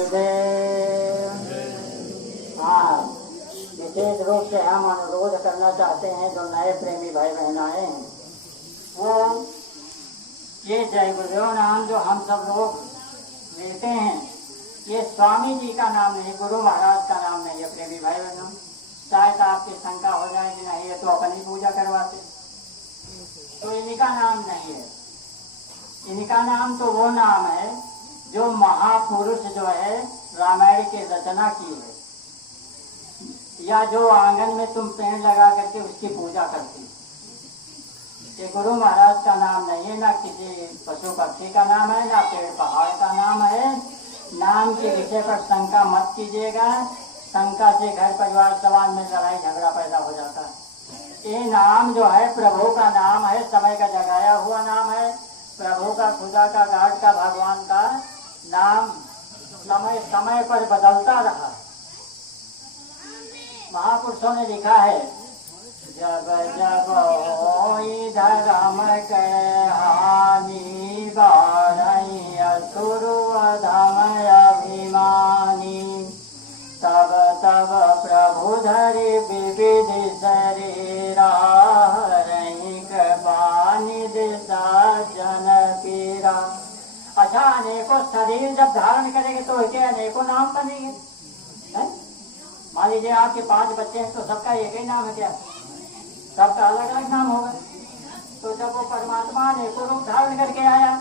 गुरुदेव। हाँ, विशेष रूप से हम अनुरोध करना चाहते हैं जो नए प्रेमी भाई बहन आए हैं, वो ये जय गुरुदेव नाम जो हम सब लोग लेते हैं, ये स्वामी जी का नाम नहीं, गुरु महाराज का नाम नहीं है प्रेमी भाई बहनों। शायद आपकी शंका हो जाए कि नहीं ये तो अपनी पूजा करवाते, तो इनका नाम नहीं है। इनका नाम तो वो नाम है जो महापुरुष जो है रामायण की रचना की है, या जो आंगन में तुम पेड़ लगा करके उसकी पूजा करती। ये गुरु महाराज का नाम नहीं है, ना किसी पशु पक्षी का नाम है, ना पेड़ पहाड़ का नाम है। नाम के विषय पर शंका मत कीजिएगा, शंका से घर परिवार समाज में लड़ाई झगड़ा पैदा हो जाता है। ये नाम जो है प्रभु का नाम है, समय का जगाया हुआ नाम है, प्रभु का, खुदा का, गॉड का, भगवान का नाम समय समय पर बदलता रहा। महापुरुषों ने लिखा है, जब जब होई धर्म के हानि बारई असुर अधम अभिमानी, तब तब प्रभु धरि विविध शरीरा रही कृपानि दिशा जन पीरा। अच्छा, अनेकों शरीर जब धारण करेंगे तो क्या अनेकों नाम बनेंगे? मान लीजिए आपके 5 बच्चे हैं तो सबका एक ही नाम है क्या? सबका अलग अलग नाम होगा। तो जब वो परमात्मा अनेकों रूप धारण करके आया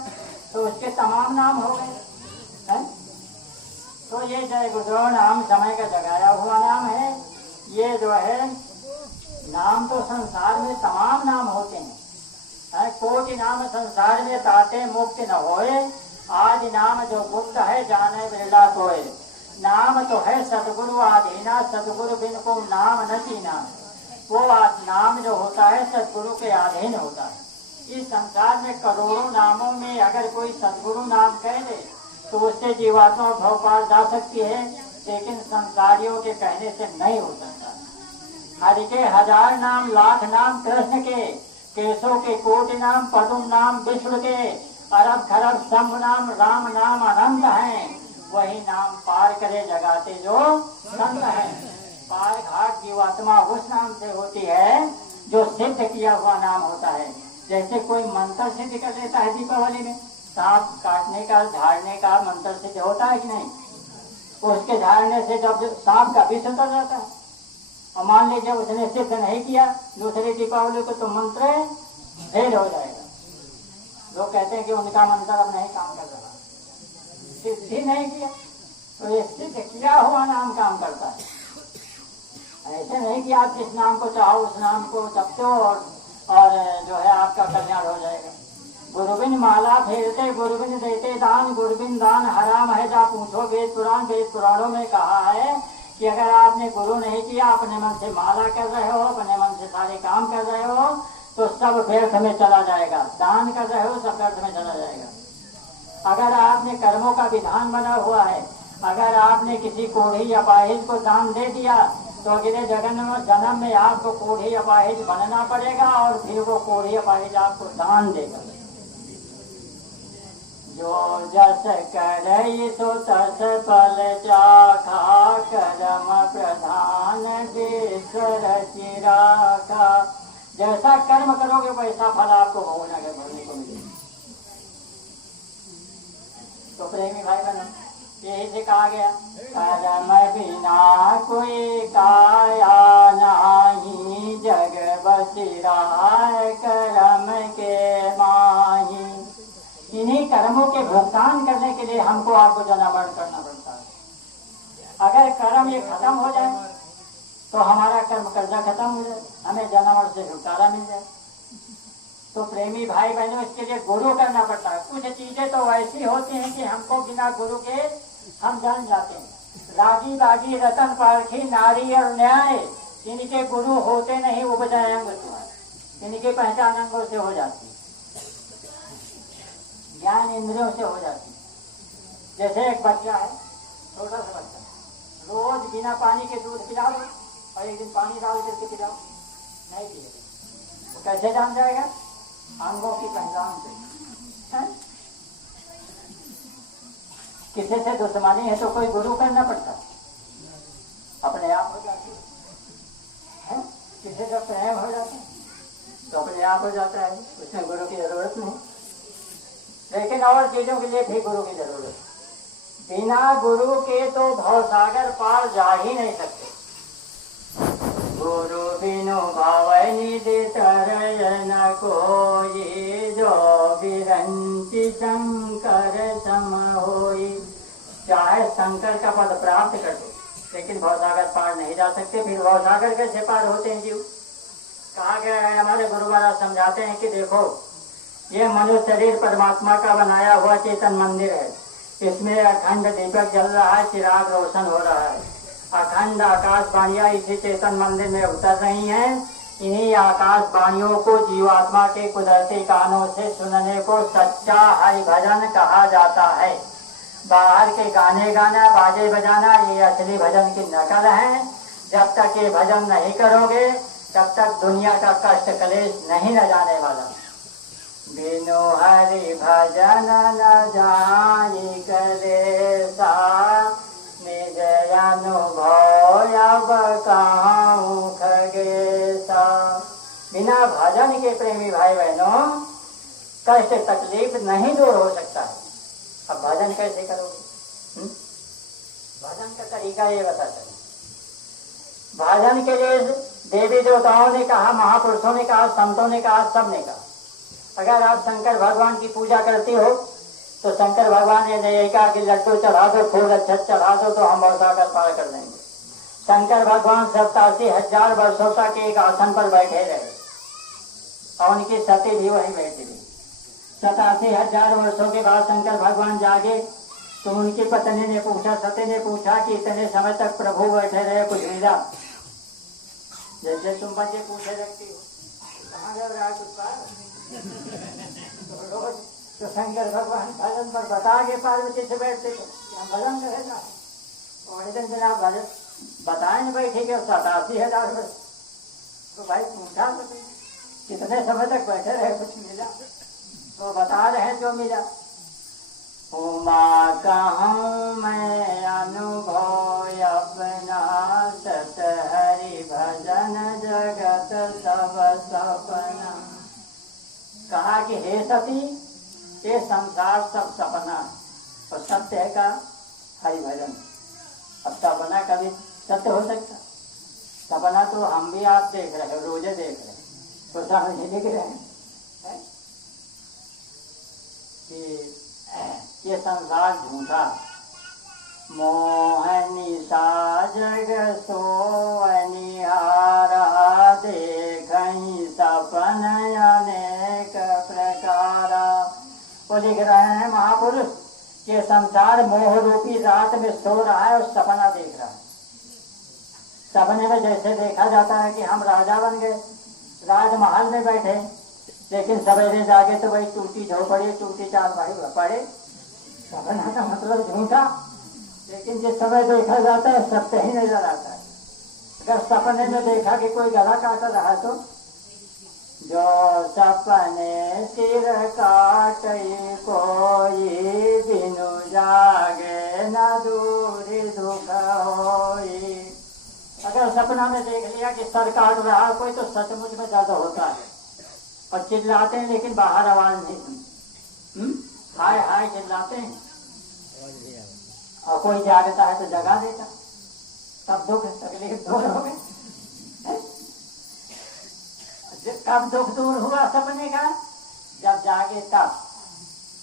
तो उसके तमाम नाम हो गए हैं। तो ये जय गुरुदेव नाम समय का जगाया हुआ नाम है। ये जो है नाम तो संसार में तमाम नाम होते हैं, कोटि नाम संसार में ताते मुक्त न होए, आज नाम जो गुप्त है जाने बिरला कोय। नाम तो है सतगुरु आधीना, सतगुरु बिन को नाम न चीना। वो नाम जो होता है सतगुरु के अधीन होता है। इस संसार में करोड़ों नामों में अगर कोई सतगुरु नाम कह दे तो उससे जीवात्मा भव पार जा सकती है, लेकिन संसारियों के कहने से नहीं हो सकता। हरि के 1000 नाम, लाख नाम कृष्ण के, केशव के कोटि नाम, पदुम नाम विष्णु के, अरब खरब शंभ नाम, राम नाम अनंत हैं। वही नाम पार करे जगाते जो संत हैं। पार घाट जीवात्मा उस नाम से होती है जो सिद्ध किया हुआ नाम होता है। जैसे कोई मंत्र सिद्ध कर देता है दीपावली में, सांप काटने का, झाड़ने का मंत्र सिद्ध होता है कि नहीं? उसके झाड़ने से जब सांप का विष उतर जाता है, और मान लीजिए उसने सिद्ध नहीं किया दूसरी दीपावली को, तो मंत्र फेल हो जाएगा। लोग कहते हैं कि उनका मंत्र अब नहीं काम कर रहा, सिद्धि नहीं किया। तो ये सिद्ध किया हुआ नाम काम करता है। ऐसे नहीं कि आप जिस नाम को चाहो उस नाम को जपते हो और जो है आपका कल्याण हो जाएगा। गुरुबिन माला फेरते, गुरुबिन देते दान, गुरुबिन दान हराम है जा पूछो वेद पुराण। वेद पुराणों में कहा है कि अगर आपने गुरु नहीं किया, अपने मन से माला कर रहे हो, अपने मन से सारे काम कर रहे हो, तो सब व्यर्थ में चला जाएगा। दान कर रहे हो, सब व्यर्थ में चला जाएगा। अगर आपने कर्मों का विधान बना हुआ है, अगर आपने किसी कोढ़ी अपाहिज को दान दे दिया, तो अगले जन्म में आपको कोढ़ी अपाहिज बनना पड़ेगा, और फिर वो कोढ़ी अपाहिज आपको दान देगा। जो जस करे सो तस फल चाखा, कर्म प्रधान विश्वर चिराखा। जैसा कर्म करोगे वैसा फल आपको भोगने को मिलेगा। तो प्रेमी भाई बहनों, यही से कहा गया, कर्म बिना कोई काया नाही, जग बसिराय कर्म के माही। इन्हीं कर्मों के भुगतान करने के लिए हमको आपको जन्म करना पड़ता है। अगर कर्म ये खत्म हो जाए तो हमारा कर्म कर्जा खत्म हो जाए, हमें जन्म से छुटकारा मिल जाए। तो प्रेमी भाई बहनों, इसके लिए गुरु करना पड़ता है। कुछ चीजें तो ऐसी होती हैं कि हमको बिना गुरु के हम जान जाते हैं। रागी बागी रतन पारखी नारी और न्याय, इनके गुरु होते नहीं, उपजय अंग, इनकी पहचान अंगों से हो जाती है, ज्ञान इंद्रियों से हो जाती है। जैसे एक बच्चा है, छोटा सा बच्चा, रोज बिना पानी के दूध पिलाओ और एक दिन पानी डाल करके पिलाओ, नहीं पिएगा, तो कैसे जान जाएगा? अंगों की पहचान से। किसी से दुश्मनी है तो कोई गुरु करना पड़ता, अपने आप हो जाती है। किसी से प्रेम हो जाता है तो अपने आप हो जाता है, उसमें गुरु की जरूरत नहीं। लेकिन और चीजों के लिए भी गुरु की जरूरत है। बिना गुरु के तो भवसागर पार जा ही नहीं सकते। गुरु बिनु भवनिधि तरय न कोई, जो बिरंचि शंकर सम होई। चाहे शंकर का पद प्राप्त कर दो लेकिन भवसागर पार नहीं जा सकते। फिर भवसागर कैसे पार होते हैं जीव? कहा गया है, हमारे गुरु महाराज समझाते हैं कि देखो, ये मनुष्य शरीर परमात्मा का बनाया हुआ चेतन मंदिर है। इसमें अखंड दीपक जल रहा है, चिराग रोशन हो रहा है। अखंड आकाशवाणियां इसी चेतन मंदिर में उतर रही हैं। इन्हीं आकाशवाणियों को जीवात्मा के कुदरती कानों से सुनने को सच्चा हरि भजन कहा जाता है। बाहर के गाने गाना, बाजे बजाना, ये असली भजन की नकल है। जब तक ये भजन नहीं करोगे तब तक दुनिया का कष्ट क्लेश नहीं न जाने वाला। बिनु हरि भजन न जाई कलेसा, निज अनुभव अब कहूं खगेसा। बिना भजन के प्रेमी भाई बहनों कष्ट तकलीफ नहीं दूर हो सकता है। अब भजन कैसे करोगे? भजन का तरीका ये बताता है। भजन के लिए देवी देवताओं ने कहा, महापुरुषों ने कहा, संतों ने कहा, सब ने कहा। अगर आप शंकर भगवान की पूजा करती हो तो शंकर भगवान ने नहीं कहा कि लड्डू चढ़ा दो, फूल अक्षत चढ़ा दो तो हम भवसागर पार कर देंगे। शंकर भगवान 87,000 वर्षों तक एक आसन पर बैठे रहे और उनकी सती भी वहीं बैठी रही। 87,000 वर्षों के बाद शंकर भगवान जागे तो उनकी पत्नी ने पूछा, सती ने पूछा कि इतने समय तक प्रभु बैठे रहे, कुछ मिला? जैसे तुम बच्चे पूछे रखती हो, कहाँ जब रहा कुछ पार? तो रोज तो शंकर भगवान भजन पर बता के पार्वती से बैठते थे, हम भजन करेगा। और एक दिन आप भजन बताए बैठे के 87,000 वर्ष। तो भाई पूछा तो कितने समय तक बैठे रहे, कुछ मिला? तो बता रहे जो मिला। उमा कहूँ मैं अनुभव अपना, सत हरि भजन जगत सब सपना। कहा कि हे सती, ये संसार सब सपना और सत्य है का हरि भजन। अब सपना कभी सत्य हो सकता? सपना तो हम भी आप देख रहे हो, रोजे देख रहे हैं, तो समझ लिख रहे हैं कि ये संसार झूठा। मोहनी सा जग सोनिहारा, देखई सपन अनेक प्रकारा। वो लिख रहे हैं महापुरुष कि संसार मोह रूपी रात में सो रहा है और सपना देख रहा है। सपने में जैसे देखा जाता है कि हम राजा बन गए, राजमहल में बैठे, लेकिन सवेरे जागे तो वही टूटी झोपड़ी, टूटी चारपाई पड़े। सपना का मतलब झूठा, लेकिन जिस समय देखा जाता है सत्य ही नजर आता है। अगर सपने में देखा कि कोई गला काट रहा तो जो सपने सिर काट कोई, बिनु जागे न दूरी दुख होई। अगर सपना में देख लिया कि सर काट रहा कोई तो सचमुच में दर्द होता है और चिल्लाते हैं, लेकिन बाहर आवाज नहीं सुनती। हाय हाय चिल्लाते हैं। और कोई जागता है तो जगा देता, तब दुख तकलीफ दूर हो गए। कब दुख दूर हुआ सपने का? जब जागे तब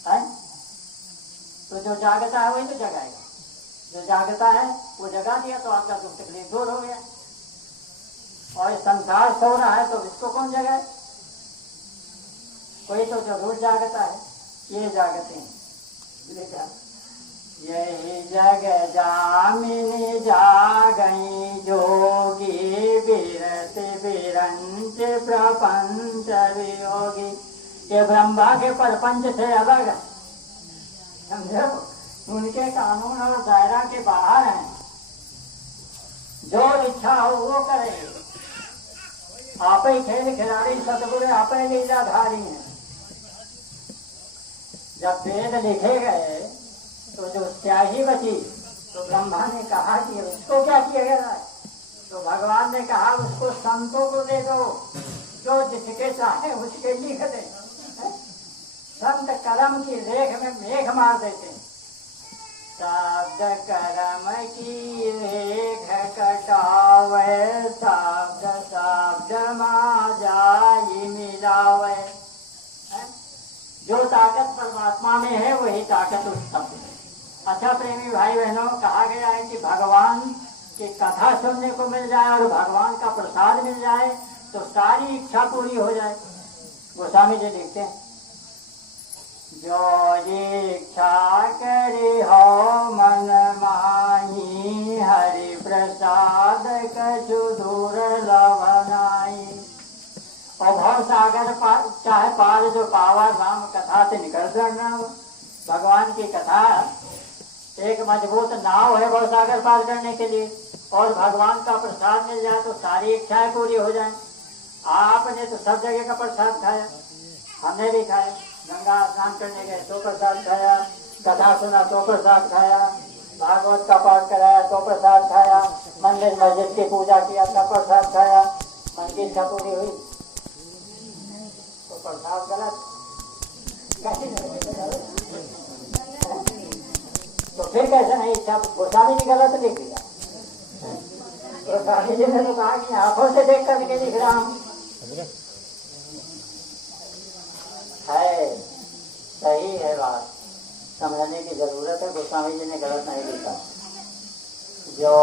है। तो जो जागता है वही तो जगाएगा, जो जागता है वो जगा दिया तो आपका दुख तकलीफ दूर हो गया। और संसार सो रहा है तो इसको कौन जगाए? कोई तो जरूर जागता है, ये जागते हैं। यही जग जामिनी जागई, जोगी बिरत बिरंच प्रपंच वियोगी। ये ब्रह्मा के प्रपंच से अलग है, समझो? उनके कानून और दायरा के बाहर हैं। जो इच्छा हो वो करे। आप ही खेल खिलाड़ी, सतगुरु आप ही लीलाधारी हैं। जब वेद लिखे गए तो जो स्याही बची तो ब्रह्मा ने कहा कि उसको क्या किया गया। तो भगवान ने कहा उसको संतों को दे दो, जो जिसके चाहे उसके लिख दे। संत कर्म की रेख में मेघ मार देते। शब्द कर्म की रेख कटावे, शब्द शब्द मा जाई मिलावे। जो ताकत परमात्मा में है वही ताकत उस शब्द में। अच्छा प्रेमी भाई बहनों, कहा गया है कि भगवान की कथा सुनने को मिल जाए और भगवान का प्रसाद मिल जाए तो सारी इच्छा पूरी हो जाए। गोस्वामी जी लिखते हैं, जो इच्छा करी हो मन माही, हरि प्रसाद कछु दूर लवनाई। और भव सागर चाहे पार जो पावा, राम कथा से निकल जाना। भगवान की कथा एक मजबूत नाव है भव सागर पार करने के लिए, और भगवान का प्रसाद मिल जाए तो सारी इच्छाएं पूरी हो जाएं। आपने तो सब जगह का प्रसाद खाया, हमने भी खाया। गंगा स्नान करने गए तो प्रसाद खाया, कथा सुना तो प्रसाद खाया, भागवत का पाठ कराया तो प्रसाद खाया, मंदिर मस्जिद की पूजा किया तो प्रसाद खाया। मन की इच्छा पूरी हुई तो प्रसाद गलत तो फिर कैसे नहीं इच्छा। गोस्वामी जी गलत लिख दिया। गोस्वामी जी ने तो कहा कि आंखों से देख करके लिख रहा हूं है, सही है, बात समझने की जरूरत है। गोस्वामी जी ने गलत नहीं लिखा। जो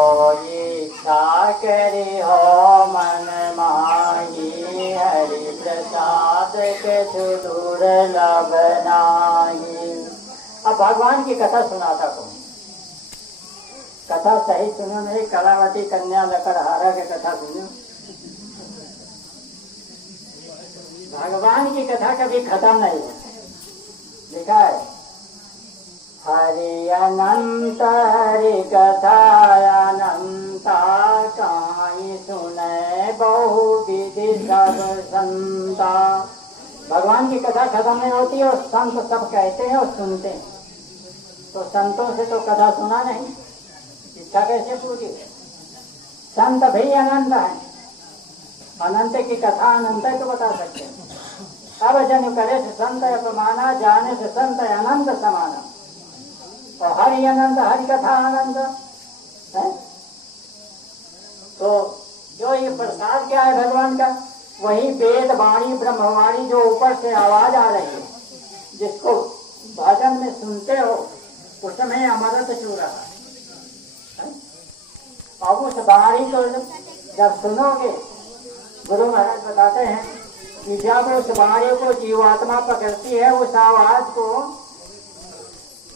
इच्छा करी हो मन माही, हरि प्रसाद के दूर लबनाही। अब भगवान की कथा सुनाता कौन? कथा सही सुनो नहीं, कलावती कन्या लकड़हारा की कथा सुनो। भगवान की कथा कभी खत्म नहीं होती। लिखा है, हरि अनंत हरि कथा अनंता, काई सुने बहु विधि सब संता। भगवान की कथा खत्म नहीं होती और संत सब कहते हैं और सुनते हैं। तो संतों से तो कथा सुना नहीं, इच्छा कैसे पूरी? संत भी अनंत है, अनंत की कथा अनंत तो बता सकते हैं। अब जन करे से संत अपमाना, जाने से संत अनंत समाना। और हरि अनंत, हरि कथा अनंत है। तो जो ये प्रसाद क्या है भगवान का, वही वेद वाणी ब्रह्मवाणी जो ऊपर से आवाज आ रही है, जिसको भजन में सुनते हो उसमें अमृत चू रहा है। अब उस वाणी को जब सुनोगे, गुरु महाराज बताते हैं कि जब उस वाणी को जीवात्मा पकड़ती है, उस आवाज को,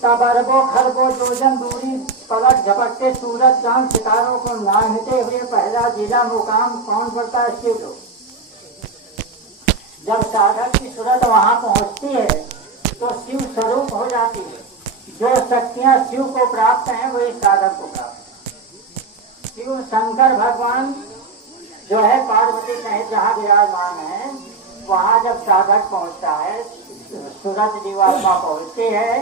तब अरबों खरबों योजन दूरी पलट झपकते सूरज चांद सितारों को नांगते हुए पहला जिला मुकाम कौन पड़ता है? शिव लोग। जब साधक की सूरत वहां पहुंचती है तो शिव स्वरूप हो जाती है। जो शक्तियां शिव को प्राप्त हैं वही साधक को प्राप्त है। शिव शंकर भगवान जो है पार्वती सहित जहाँ विराजमान है, वहां जब साधक पहुंचता है, सूरज जीवात्मा पहुंचती है,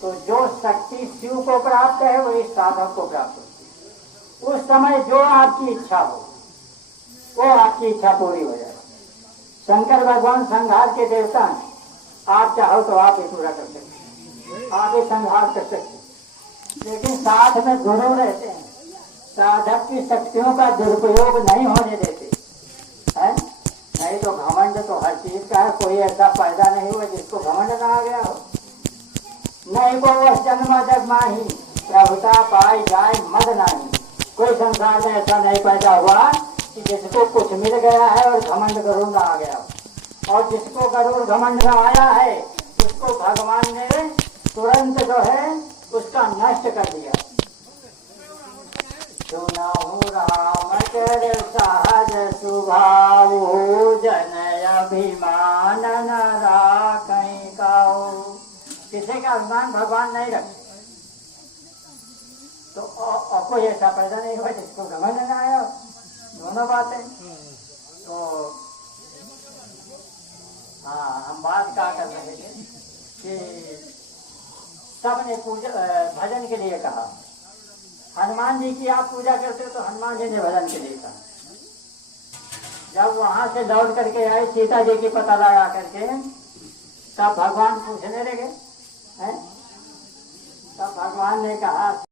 तो जो शक्ति शिव को प्राप्त है वही साधक को प्राप्त होती है। उस समय जो आपकी इच्छा हो वो आपकी इच्छा पूरी हो जाए। शंकर भगवान संहार के देवता हैं, आप चाहो तो आप ही पूरा कर सकते, आप ही संहार कर सकते। लेकिन साथ में गुरु रहते हैं, साधक की शक्तियों का दुरुपयोग नहीं होने देते है। नहीं तो घमंड तो हर चीज का है, कोई ऐसा पैदा नहीं हुआ जिसको घमंड ना आ गया हो। नहीं को वह जन्म जगमाही, प्रभुता पाई जाए मद नाही। कोई संसार में ऐसा नहीं पैदा हुआ कि जिसको कुछ मिल गया है और घमंड गरुड़ आ गया, और जिसको गरुड़ घमंड आया है उसको भगवान ने तुरंत जो है उसका नष्ट कर दिया। सुनहु राम कर सहज स्वभाव, जन अभिमान न राखै काऊ। किसी का अभिमान भगवान नहीं रखते। तो और कोई ऐसा पैदा नहीं हुआ जिसको घमंड न आया। दोनों बातें। तो हाँ, हम बात क्या कर रहे थे कि सबने पूजा भजन के लिए कहा। हनुमान जी की आप पूजा करते हो तो हनुमान जी ने भजन के लिए कहा। जब वहां से लौट करके आए सीता जी की पता लगा करके, तब भगवान पूछने लगे हैं, तब भगवान ने कहा